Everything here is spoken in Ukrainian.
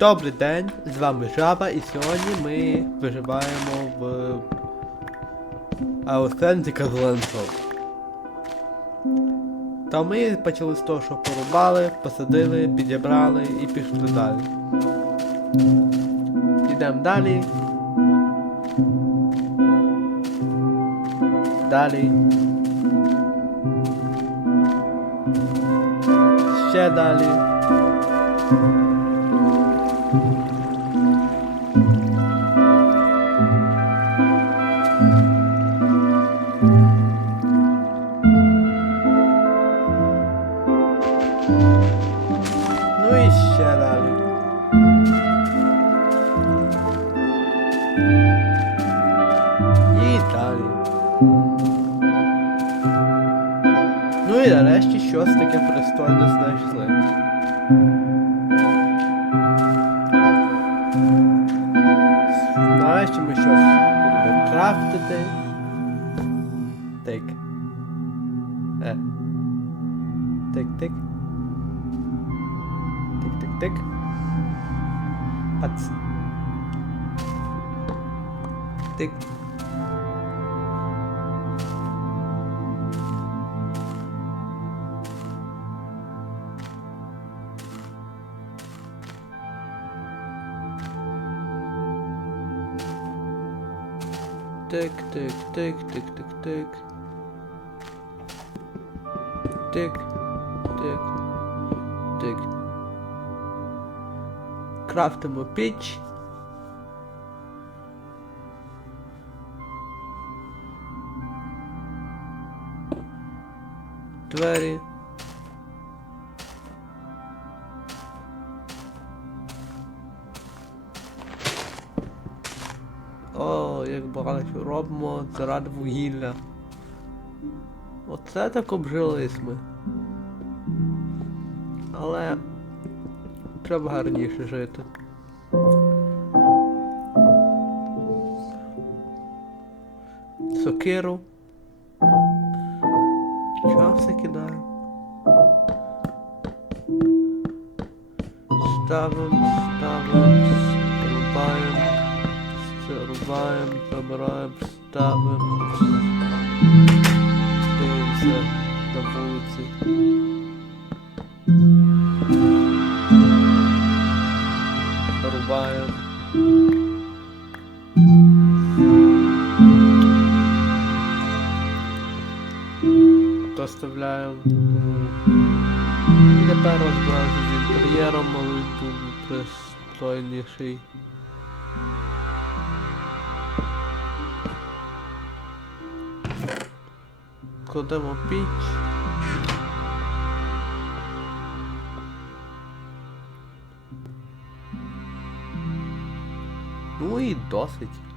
Добрий день, з вами Жаба, і сьогодні ми виживаємо в Аутентика Зеленцов. Та ми почали з того, що порубали, посадили, підібрали і пішли далі. Йдемо далі. Далі. Ще далі. Ну і ще далі. І далі. Ну і нарешті щось таке пристойне знайшли. Нарешті ми щось Tyk, tyk. Pac. Tyk. Tyk, tyk, tyk, tyk, tyk, tyk. Tyk, tyk, tyk. Крафтимо піч. Двері. О, як багато робимо заради вугілля. Оце так обжились ми. Але треба гарніше жити. Сокиру. Чого все кидаю? Ставим, ставим, рубаємо, рубаємо, забираємо, ставимо. Дивимося на вулиці. Рубаємо. Доставляємо. І тепер розбираємося з інтер'єром, він був пристойніший. Кладемо піч. Ui, dócil aqui.